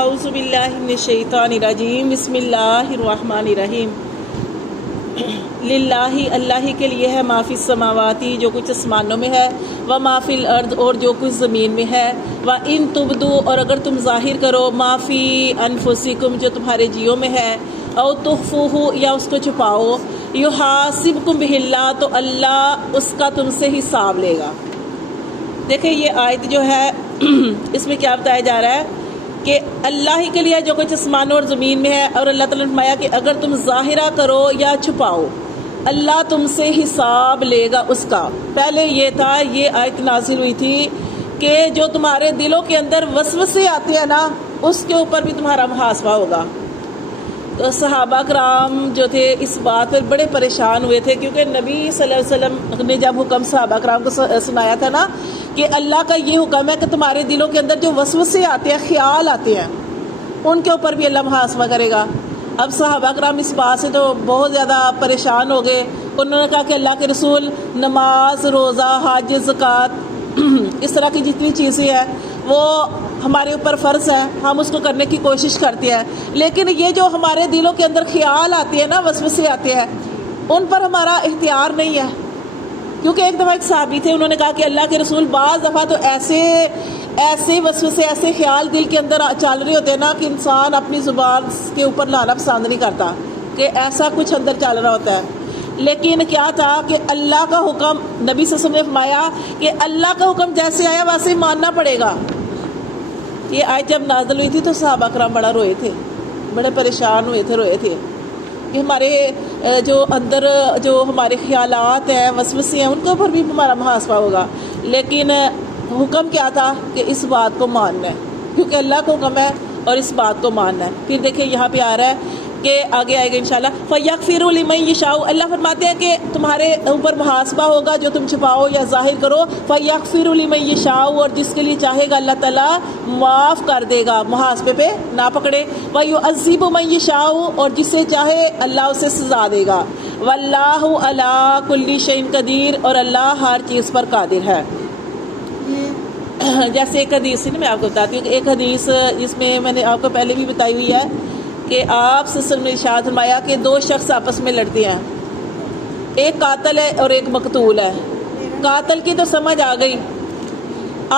اعوذ باللہ من الشیطان الرجیم بسم اللہ الرحمن الرحیم للہ اللہ کے لیے ہے ما فی السماواتی جو کچھ آسمانوں میں ہے و ما فی الارض اور جو کچھ زمین میں ہے و ان تبدو اور اگر تم ظاہر کرو ما فی انفسکم جو تمہارے جیوں میں ہے او تخفوہ یا اس کو چھپاؤ یحاسبکم بہ اللہ تو اللہ اس کا تم سے حساب لے گا۔ دیکھیں یہ آیت جو ہے اس میں کیا بتایا جا رہا ہے کہ اللہ ہی کے لیے جو کچھ آسمانوں اور زمین میں ہے، اور اللہ تعالیٰ نے فرمایا کہ اگر تم ظاہرہ کرو یا چھپاؤ اللہ تم سے حساب لے گا اس کا۔ پہلے یہ تھا، یہ آیت نازل ہوئی تھی کہ جو تمہارے دلوں کے اندر وسوسے آتے ہیں نا اس کے اوپر بھی تمہارا محاسبہ ہوگا۔ تو صحابہ کرام جو تھے اس بات پر بڑے پریشان ہوئے تھے، کیونکہ نبی صلی اللہ علیہ وسلم نے جب حکم صحابہ کرام کو سنایا تھا نا کہ اللہ کا یہ حکم ہے کہ تمہارے دلوں کے اندر جو وسوسے آتے ہیں، خیال آتے ہیں، ان کے اوپر بھی اللہ محاسبہ کرے گا۔ اب صحابہ کرام اس بات سے تو بہت زیادہ پریشان ہو گئے۔ انہوں نے کہا کہ اللہ کے رسول، نماز، روزہ، حج، زکوٰۃ، اس طرح کی جتنی چیزیں ہیں وہ ہمارے اوپر فرض ہے، ہم اس کو کرنے کی کوشش کرتے ہیں، لیکن یہ جو ہمارے دلوں کے اندر خیال آتے ہیں نا، وسوسے آتے ہیں، ان پر ہمارا اختیار نہیں ہے۔ کیونکہ ایک دفعہ ایک صحابی تھے، انہوں نے کہا کہ اللہ کے رسول بعض دفعہ تو ایسے وسوسے، ایسے خیال دل کے اندر چل رہے ہوتے ہیں نا کہ انسان اپنی زبان کے اوپر لانا پسند نہیں کرتا، کہ ایسا کچھ اندر چل رہا ہوتا ہے۔ لیکن کیا تھا کہ اللہ کا حکم، نبی صلی اللہ علیہ وسلم نے فرمایا کہ اللہ کا حکم جیسے آیا ویسے ہی ماننا پڑے گا۔ یہ آیت جب نازل ہوئی تھی تو صحابہ کرام بڑا روئے تھے، بڑے پریشان ہوئے تھے، روئے تھے کہ ہمارے جو اندر جو ہمارے خیالات ہیں، وسوسے ہیں، ان کے اوپر بھی ہمارا محاسبہ ہوگا۔ لیکن حکم کیا تھا کہ اس بات کو ماننا ہے، کیونکہ اللہ کا حکم ہے اور اس بات کو ماننا ہے۔ پھر دیکھیں یہاں پہ آ رہا ہے کہ آگے آئے گا انشاءاللہ فَيَغْفِرُ لِمَن يَشَاءُ، اللہ فرماتے ہیں کہ تمہارے اوپر محاسبہ ہوگا جو تم چھپاؤ یا ظاہر کرو۔ فَيَغْفِرُ لِمَن يَشَاءُ، اور جس کے لیے چاہے گا اللہ تعالیٰ معاف کر دے گا، محاسبے پہ نہ پکڑے۔ وَيُعَذِّبُ مَن يَشَاءُ، اور جسے چاہے اللہ اسے سزا دے گا۔ وَاللَّهُ عَلَىٰ كُلِّ شَيْءٍ قدیر، اور اللہ ہر چیز پر قادر ہے۔ جیسے ایک حدیث میں آپ کو بتاتی ہوں کہ ایک حدیث جس میں میں نے آپ کو پہلے بھی بتائی ہوئی ہے کہ آپ صلی اللہ علیہ وسلم نے ارشاد فرمایا کہ دو شخص آپس میں لڑتے ہیں، ایک قاتل ہے اور ایک مقتول ہے۔ قاتل کی تو سمجھ آ گئی،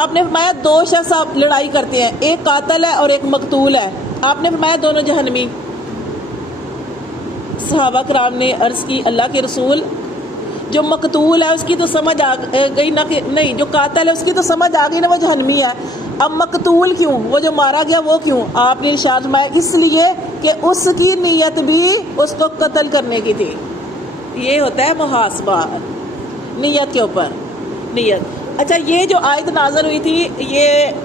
آپ نے فرمایا دو شخص آپ لڑائی کرتے ہیں، ایک قاتل ہے اور ایک مقتول ہے، آپ نے فرمایا دونوں جہنمی۔ صحابہ کرام نے عرض کی اللہ کے رسول، جو مقتول ہے اس کی تو سمجھ آ گئی نا کہ نہیں، جو قاتل ہے اس کی تو سمجھ آ گئی نا وہ جہنمی ہے، اب مقتول کیوں، وہ جو مارا گیا وہ کیوں؟ آپ نے ارشاد فرمایا اس لیے کہ اس کی نیت بھی اس کو قتل کرنے کی تھی۔ یہ ہوتا ہے محاسبہ نیت کے اوپر، نیت۔ اچھا، یہ جو آیت نازل ہوئی تھی یہ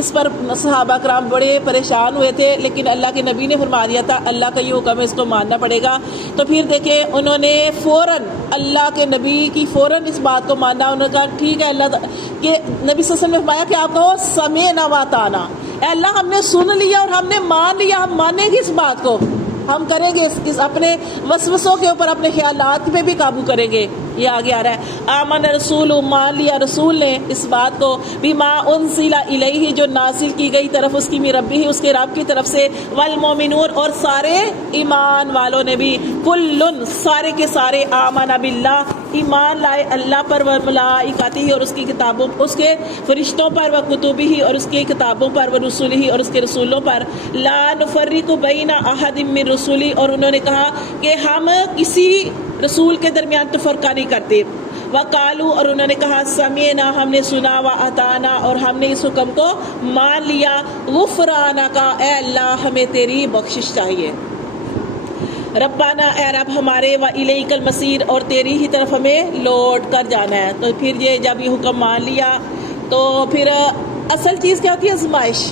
اس پر صحابہ کرام بڑے پریشان ہوئے تھے، لیکن اللہ کے نبی نے فرما دیا تھا اللہ کا یہ حکم ہے، اس کو ماننا پڑے گا۔ تو پھر دیکھیں انہوں نے فوراً اللہ کے نبی کی فوراً اس بات کو ماننا، انہوں نے کہا ٹھیک ہے اللہ کہ نبی صلی اللہ علیہ وسلم نے فرمایا کہ آپ کہو سمعنا واطعنا، اے اللہ ہم نے سن لیا اور ہم نے مان لیا، ہم مانیں گے اس بات کو، ہم کریں گے اس اپنے وسوسوں کے اوپر، اپنے خیالات پہ بھی قابو کریں گے۔ یہ آگے آ رہا ہے آمن رسول، مان لیا رسول نے اس بات کو، بما انزل الیہ جو نازل کی گئی طرف اس کی من ربہ اس کے رب کی طرف سے، والمؤمنون اور سارے ایمان والوں نے بھی، کلن سارے کے سارے، آمن باللہ ایمان لائے اللہ پر، وملائکتہ اور اس کی کتابوں، اس کے فرشتوں پر، وکتبہ اور اس کی کتابوں پر، ورسلہ اور اس کے رسولوں پر، لا نفرق بین احد من رسلی، اور انہوں نے کہا کہ ہم کسی رسول کے درمیان تفرقہ نہیں کرتے۔ وقالوا اور انہوں نے کہا سمعنا ہم نے سنا، واطعنا اور ہم نے اس حکم کو مان لیا، غفرانک اے اللہ ہمیں تیری بخشش چاہیے، ربنا اے رب ہمارے، والیک المصیر اور تیری ہی طرف ہمیں لوٹ کر جانا ہے۔ تو پھر یہ جب یہ حکم مان لیا تو پھر اصل چیز کیا ہوتی ہے؟ آزمائش۔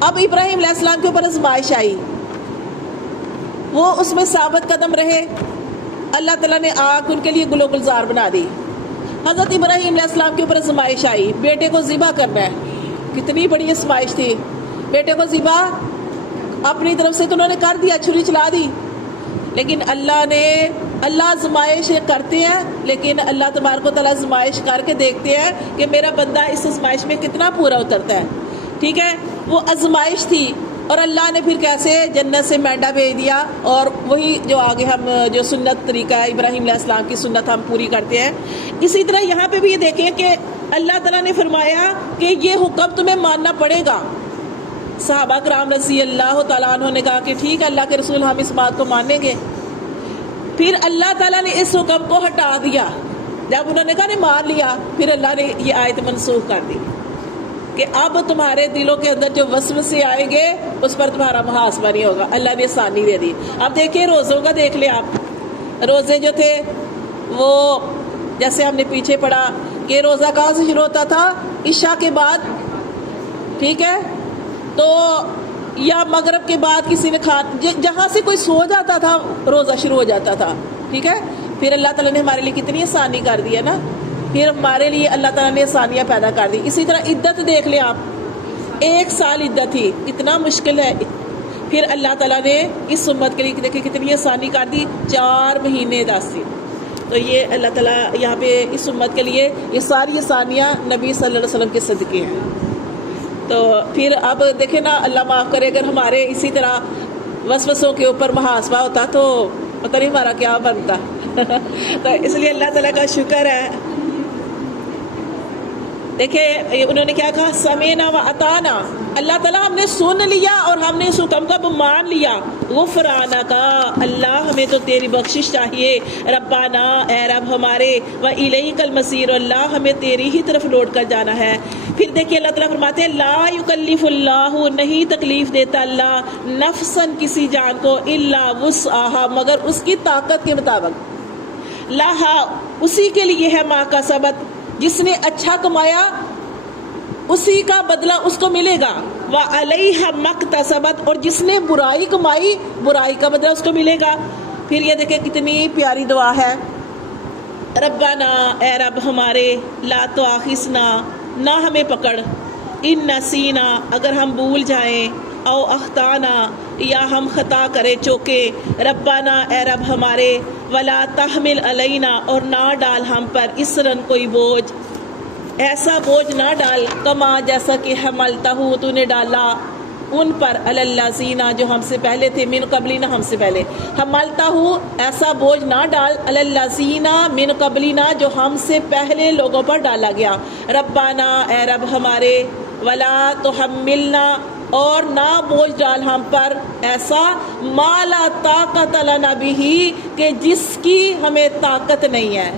اب ابراہیم علیہ السلام کے اوپر آزمائش آئی، وہ اس میں ثابت قدم رہے، اللہ تعالیٰ نے آگ ان کے لیے گلو گلزار بنا دی۔ حضرت ابراہیم علیہ السلام کے اوپر آزمائش آئی، بیٹے کو ذبح کرنا ہے، کتنی بڑی آزمائش تھی، بیٹے کو ذبح اپنی طرف سے تو انہوں نے کر دیا، چھری چلا دی، لیکن اللہ آزمائش کرتے ہیں، لیکن اللہ تبارک و تعالیٰ آزمائش کر کے دیکھتے ہیں کہ میرا بندہ اس آزمائش میں کتنا پورا اترتا ہے۔ ٹھیک ہے، وہ آزمائش تھی، اور اللہ نے پھر کیسے جنت سے مینڈا بھیج دیا، اور وہی جو آگے ہم جو سنت طریقہ ہے ابراہیم علیہ السلام کی سنت ہم پوری کرتے ہیں۔ اسی طرح یہاں پہ بھی یہ دیکھیں کہ اللہ تعالیٰ نے فرمایا کہ یہ حکم تمہیں ماننا پڑے گا۔ صحابہ کرام رضی اللہ تعالیٰ عنہ نے کہا کہ ٹھیک ہے اللہ کے رسول، ہم اس بات کو مانیں گے۔ پھر اللہ تعالیٰ نے اس حکم کو ہٹا دیا، جب انہوں نے کہا نہیں مان لیا، پھر اللہ نے یہ آیت منسوخ کر دی کہ اب تمہارے دلوں کے اندر جو وسوسے آئیں گے اس پر تمہارا محاسبہ نہیں ہوگا۔ اللہ نے آسانی دے دی۔ اب دیکھیں روزوں کا دیکھ لیں آپ، روزے جو تھے وہ جیسے ہم نے پیچھے پڑھا کہ روزہ کہاں سے شروع ہوتا تھا؟ عشاء کے بعد، ٹھیک ہے، تو یا مغرب کے بعد کسی نے جہاں سے کوئی سو جاتا تھا روزہ شروع ہو جاتا تھا، ٹھیک ہے۔ پھر اللہ تعالیٰ نے ہمارے لیے کتنی آسانی کر دی ہے نا، پھر ہمارے لیے اللہ تعالیٰ نے آسانیاں پیدا کر دی۔ اسی طرح عدت دیکھ لیں آپ، 1 سال عدت تھی، اتنا مشکل ہے، پھر اللہ تعالیٰ نے اس امت کے لیے دیکھیں کتنی آسانی کر دی، 4 مہینے 10 دن۔ تو یہ اللہ تعالیٰ یہاں پہ اس امت کے لیے یہ ساری آسانیاں نبی صلی اللہ علیہ وسلم کے صدقے ہیں۔ تو پھر اب دیکھیں نا، اللہ معاف کرے اگر ہمارے اسی طرح وسوسوں کے اوپر محاسبہ ہوتا تو پتہ نہیں ہمارا کیا بنتا۔ تو اس لیے اللہ تعالیٰ کا شکر ہے۔ دیکھیں انہوں نے کیا کہا، سمینا و اطانا، اللہ تعالیٰ ہم نے سن لیا اور ہم نے اس حکم کا مان لیا۔ غفرانہ کا، اللہ ہمیں تو تیری بخشش چاہیے، ربنا اے رب ہمارے، و الیک المصیر، اللہ ہمیں تیری ہی طرف لوٹ کر جانا ہے۔ پھر دیکھیے اللہ تعالیٰ فرماتے ہیں لا یکلف اللہ، نہیں تکلیف دیتا اللہ نفساً کسی جان کو، الا وسعہا، مگر اس کی طاقت کے مطابق، لہا اسی کے لیے ہے ما کسبت، جس نے اچھا کمایا اسی کا بدلہ اس کو ملے گا، وعلیہا مکتسبت، اور جس نے برائی کمائی برائی کا بدلہ اس کو ملے گا۔ پھر یہ دیکھیں کتنی پیاری دعا ہے، ربنا اے رب ہمارے، لا تؤاخذنا، نہ ہمیں پکڑ، ان نسینا، اگر ہم بھول جائیں، او اخطانا، یا ہم خطا کرے چوکے، ربنا اے رب ہمارے، ولا تحمل علینا، اور نہ ڈال ہم پر، اسرن کوئی بوجھ، ایسا بوجھ نہ ڈال، کما جیسا کہ حملتہ تو نے ڈالا ان پر، علی الذین جو ہم سے پہلے تھے، من قبلنا ہم سے پہلے، حملتہ ایسا بوجھ نہ ڈال، علی الذین من قبلنا جو ہم سے پہلے لوگوں پر ڈالا گیا، ربنا اے رب ہمارے، ولا تحملنا، اور نہ بوجھ ڈال ہم پر ایسا، ما لا طاقت لنا بہ، کہ جس کی ہمیں طاقت نہیں ہے۔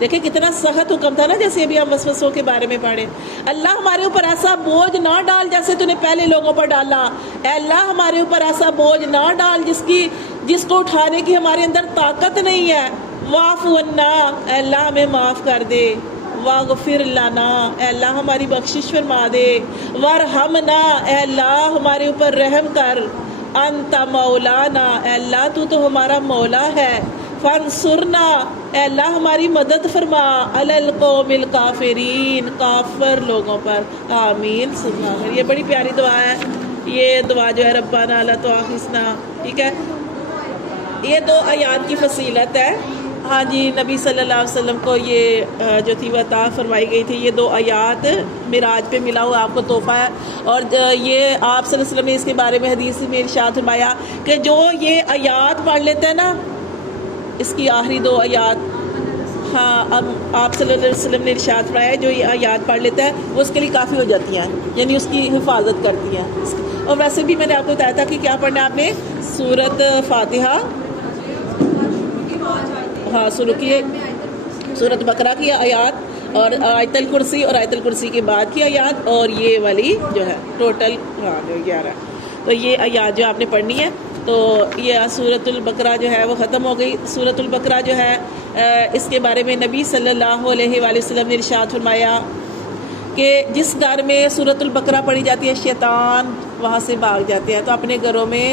دیکھیں کتنا سخت حکم تھا نا، جیسے ابھی ہم وسوسوں کے بارے میں پڑھے، اللہ ہمارے اوپر ایسا بوجھ نہ ڈال جیسے تو نے پہلے لوگوں پر ڈالا، اے اللہ ہمارے اوپر ایسا بوجھ نہ ڈال جس کو اٹھانے کی ہمارے اندر طاقت نہیں ہے، واعف عنا، اے اللہ ہمیں معاف کر دے، واغفر لنا، اے اللہ ہماری بخشش فرما دے، وارحمنا، اے اللہ ہمارے اوپر رحم کر، انت مولانا، اے اللہ تو ہمارا مولا ہے، فانصرنا، اے اللہ ہماری مدد فرما، علی القوم الکافرین، کافر لوگوں پر، آمین سبحان۔ یہ بڑی پیاری دعا ہے، یہ دعا جو ہے ربنا لا تؤاخذنا، ٹھیک ہے۔ یہ 2 آیات کی فصیلت ہے، ہاں جی، نبی صلی اللہ علیہ وسلم کو یہ جو تھی وہ عطا فرمائی گئی تھی، یہ 2 آیات معراج پہ ملا ہوا آپ کو تحفہ ہے، اور یہ آپ صلی اللہ علیہ وسلم نے اس کے بارے میں حدیث میں ارشاد فرمایا کہ جو یہ آیات پڑھ لیتے ہیں نا، اس کی آخری 2 آیات، ہاں اب آپ صلی اللہ علیہ وسلم نے ارشاد فرمایا ہے جو یہ آیات پڑھ لیتا ہے وہ اس کے لیے کافی ہو جاتی ہیں، یعنی اس کی حفاظت کرتی ہیں۔ اور ویسے بھی میں نے آپ کو بتایا تھا کہ کیا پڑھنا ہے آپ نے، سورۃ فاتحہ، ہاں سورۃ بقرہ کی آیات، اور آیت الکرسی، اور آیت الکرسی کے بعد کی آیات، اور یہ والی جو ہے ٹوٹل ہاں جو 11، تو یہ آیات جو آپ نے پڑھنی ہے۔ تو یہ سورۃ البقرہ جو ہے وہ ختم ہو گئی۔ سورۃ البقرہ جو ہے اس کے بارے میں نبی صلی اللہ علیہ وآلہ وسلم نے ارشاد فرمایا کہ جس گھر میں سورۃ البقرہ پڑھی جاتی ہے شیطان وہاں سے بھاگ جاتے ہیں، تو اپنے گھروں میں